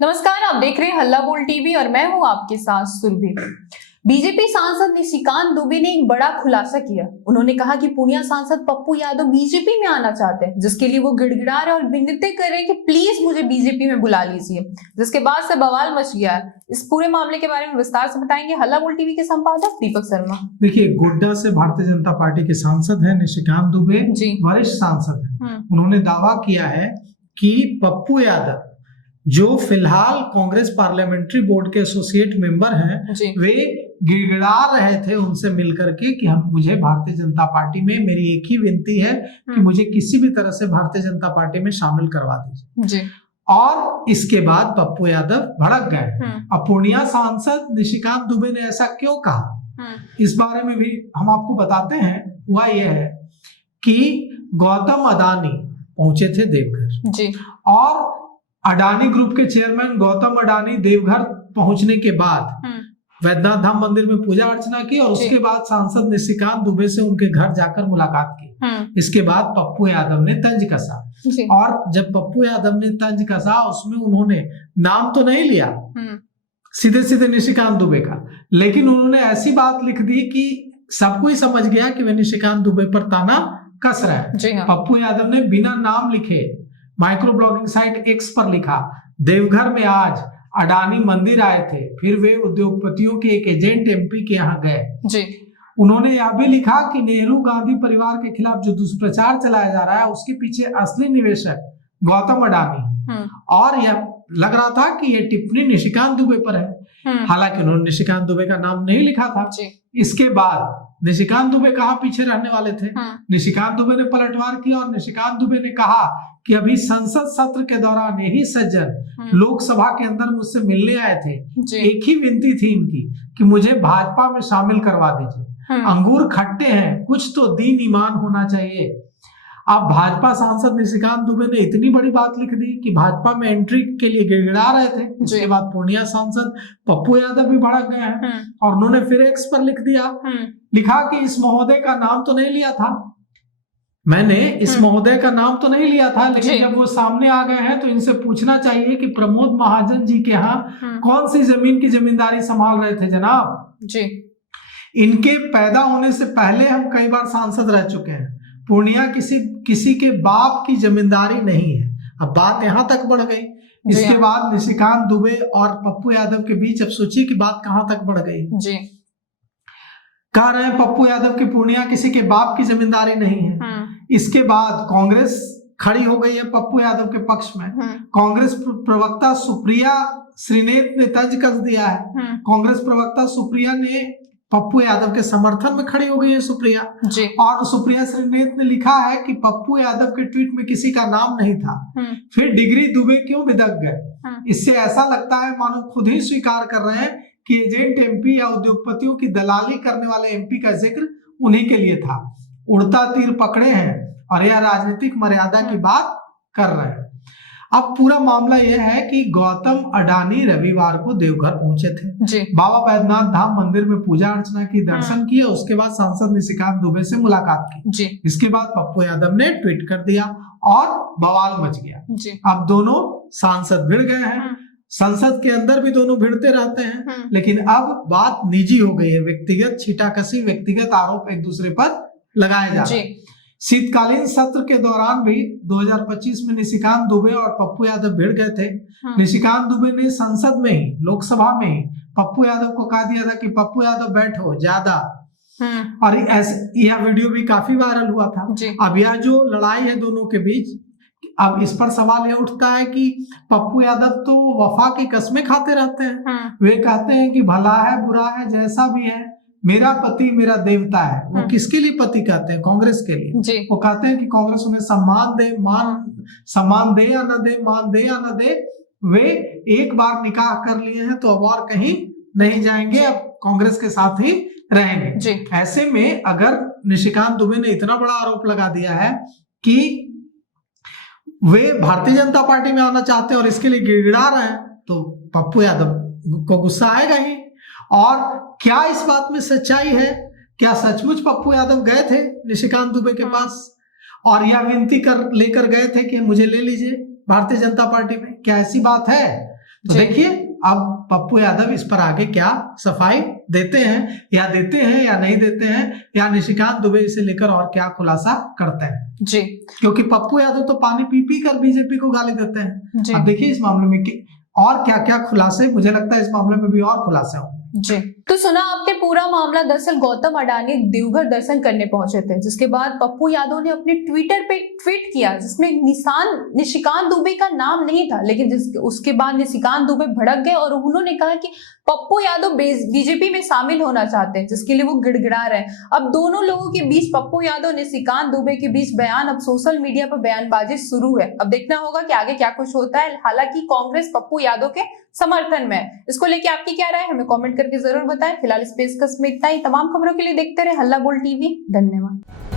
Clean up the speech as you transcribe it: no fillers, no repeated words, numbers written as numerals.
नमस्कार, आप देख रहे हैं हल्ला बोल टीवी और मैं हूं आपके साथ सुरभि। बीजेपी सांसद निशिकांत दुबे ने एक बड़ा खुलासा किया। उन्होंने कहा कि पूर्णिया सांसद पप्पू यादव बीजेपी में आना चाहते हैं, जिसके लिए वो गिड़गिड़ा रहे और विनती कर रहे हैं कि प्लीज मुझे बीजेपी में बुला लीजिए, जिसके बाद से बवाल मच गया है। इस पूरे मामले के बारे में विस्तार से बताएंगे हल्ला बोल टीवी के संपादक दीपक शर्मा। देखिए, गोड्डा से भारतीय जनता पार्टी के सांसद हैं निशिकांत दुबे, वरिष्ठ सांसद हैं। उन्होंने दावा किया है कि पप्पू यादव जो फिलहाल कांग्रेस पार्लियामेंट्री बोर्ड के एसोसिएट मेंबर हैं, वे गिड़गिड़ा रहे थे उनसे मिलकर के कि हम मुझे भारतीय जनता पार्टी में, मेरी एक ही विनती है कि मुझे किसी भी तरह से भारतीय जनता पार्टी में शामिल करवा दीजिए। और इसके बाद पप्पू यादव भड़क गए। अब पूर्णिया सांसद निशिकांत दुबे ने ऐसा क्यों कहा, इस बारे में भी हम आपको बताते हैं। हुआ यह है कि गौतम अडानी पहुंचे थे देवघर और अडानी ग्रुप के चेयरमैन गौतम अडानी देवघर पहुंचने के बाद वैद्यनाथ धाम मंदिर में पूजा अर्चना की और उसके बाद सांसद निशिकांत दुबे से उनके घर जाकर मुलाकात की। इसके बाद पप्पू यादव ने तंज कसा और जब पप्पू यादव ने तंज कसा, उसमें उन्होंने नाम तो नहीं लिया सीधे सीधे निशिकांत दुबे का, लेकिन उन्होंने ऐसी बात लिख दी कि सबको ही समझ गया कि वे निशिकांत दुबे पर ताना कस रहे हैं। पप्पू यादव ने बिना नाम लिखे माइक्रो ब्लॉगिंग साइट एक्स पर लिखा, देवघर में आज अडानी मंदिर आए थे, फिर वे उद्योगपतियों के एक एजेंट एमपी के यहाँ गए। उन्होंने यह भी लिखा कि नेहरू गांधी परिवार के खिलाफ जो दुष्प्रचार चलाया जा रहा है उसके पीछे असली निवेशक गौतम अडानी, और यह लग रहा था कि यह टिप्पणी निशिकांत दुबे पर है। हालांकि उन्होंने निशिकांत दुबे का नाम नहीं लिखा था। इसके बाद निशिकांत दुबे कहाँ पीछे रहने वाले थे, निशिकांत दुबे ने पलटवार किया और निशिकांत दुबे ने कहा कि अभी संसद सत्र के दौरान यही सज्जन लोकसभा के अंदर मुझसे मिलने आए थे। एक ही विनती थी इनकी कि मुझे भाजपा में शामिल करवा दीजिए। अंगूर खट्टे हैं, कुछ तो दीन ईमान होना चाहिए। अब भाजपा सांसद निशिकांत दुबे ने इतनी बड़ी बात लिख दी कि भाजपा में एंट्री के लिए गिड़गिड़ा रहे थे। उसके बाद पूर्णिया सांसद पप्पू यादव भी भड़क गए हैं और उन्होंने फिर एक्स पर लिख दिया, लिखा कि इस महोदय का नाम तो नहीं लिया था, मैंने इस महोदय का नाम तो नहीं लिया था, लेकिन जब वो सामने आ गए हैं तो इनसे पूछना चाहिए कि प्रमोद महाजन जी के यहाँ कौन सी जमीन की जमींदारी संभाल रहे थे जनाब जी। इनके पैदा होने से पहले हम कई बार सांसद रह चुके हैं। पूर्णिया किसी के बाप की जमींदारी नहीं है। अब बात यहाँ तक बढ़ गई। इसके बाद निशिकांत दुबे और पप्पू यादव के बीच अब सोचिए कि बात कहाँ तक बढ़ गई जी। कह रहे हैं पप्पू यादव की पूर्णिया किसी के बाप की जमींदारी नहीं है। इसके बाद कांग्रेस खड़ी हो गई है पप्पू यादव के पक्ष में। कांग्रेस प्रवक्ता सुप्रिया श्रीनेत ने तंज कस दिया है। कांग्रेस प्रवक्ता सुप्रिया ने पप्पू यादव के समर्थन में खड़ी हो गई है सुप्रिया जी। और सुप्रिया श्रीनेत ने लिखा है कि पप्पू यादव के ट्वीट में किसी का नाम नहीं था, फिर डिग्री दुबे क्यों बिदक गए। इससे ऐसा लगता है मानो खुद ही स्वीकार कर रहे हैं कि एजेंट एमपी या उद्योगपतियों की दलाली करने वाले एमपी का जिक्र उन्हीं के लिए था। उड़ता तीर पकड़े हैं और यह राजनीतिक मर्यादा की बात कर रहे हैं। अब पूरा मामला यह है कि गौतम अडानी रविवार को देवघर पहुंचे थे, बाबा बैद्यनाथ धाम मंदिर में पूजा अर्चना की, दर्शन किए, उसके बाद सांसद निशिकांत दुबे से मुलाकात की। इसके बाद पप्पू यादव ने ट्वीट कर दिया और बवाल मच गया। अब दोनों सांसद भिड़ गए हैं। संसद के अंदर भी दोनों भिड़ते रहते हैं, लेकिन अब बात निजी हो गई है। व्यक्तिगत छीटाकशी, व्यक्तिगत आरोप एक दूसरे पर लगाए जा रहे हैं। शीतकालीन सत्र के दौरान भी 2025 में निशिकांत दुबे और पप्पू यादव भिड़ गए थे। निशिकांत दुबे ने संसद में ही, लोकसभा में ही पप्पू यादव को कहा दिया था कि पप्पू यादव बैठो ज्यादा, और यह वीडियो भी काफी वायरल हुआ था। अब यह जो लड़ाई है दोनों के बीच, अब इस पर सवाल यह उठता है कि पप्पू यादव तो वफा की कस्में खाते रहते हैं। वे कहते हैं कि भला है बुरा है जैसा भी है, मेरा पति मेरा देवता है। वो किसके लिए पति कहते हैं? कांग्रेस के लिए। वो कहते हैं कि कांग्रेस उन्हें सम्मान दे या न दे, मान दे या न दे, वे एक बार निकाह कर लिए हैं तो अब और कहीं नहीं जाएंगे, अब कांग्रेस के साथ ही रहेंगे। ऐसे में अगर निशिकांत दुबे ने इतना बड़ा आरोप लगा दिया है कि वे भारतीय जनता पार्टी में आना चाहते हैं और इसके लिए गिड़गिड़ा रहे हैं, तो पप्पू यादव को गुस्सा आएगा ही। और क्या इस बात में सच्चाई है? क्या सचमुच पप्पू यादव गए थे निशिकांत दुबे के पास और यह विनती कर लेकर गए थे कि मुझे ले लीजिए भारतीय जनता पार्टी में? क्या ऐसी बात है? तो देखिए अब पप्पू यादव इस पर आगे क्या सफाई देते हैं या नहीं देते हैं, या निशिकांत दुबे इसे लेकर और क्या खुलासा करते हैं जी। क्योंकि पप्पू यादव तो पानी पी पी कर बीजेपी को गाली देते हैं। अब देखिए इस मामले में और क्या क्या खुलासे, मुझे लगता है इस मामले में भी और खुलासे होंगे। जी, तो सुना आपने पूरा मामला। दरअसल गौतम अडानी देवघर दर्शन करने पहुंचे थे, जिसके बाद पप्पू यादव ने अपने ट्विटर पे ट्वीट किया जिसमें निशिकांत दुबे का नाम नहीं था, लेकिन उसके बाद निशिकांत दुबे भड़क गए और उन्होंने कहा कि पप्पू यादव बीजेपी में शामिल होना चाहते हैं, जिसके लिए वो गिड़गिड़ा रहे हैं। अब दोनों लोगों के बीच, पप्पू यादव निशिकांत दुबे के बीच बयान, अब सोशल मीडिया पर बयानबाजी शुरू है। अब देखना होगा कि आगे क्या कुछ होता है। हालांकि कांग्रेस पप्पू यादव के समर्थन में है। इसको लेके आपकी क्या राय है, हमें कमेंट करके जरूर बताएं। फिलहाल इस पेशकश में इतना ही। तमाम खबरों के लिए देखते रहे हल्ला बोल टीवी। धन्यवाद।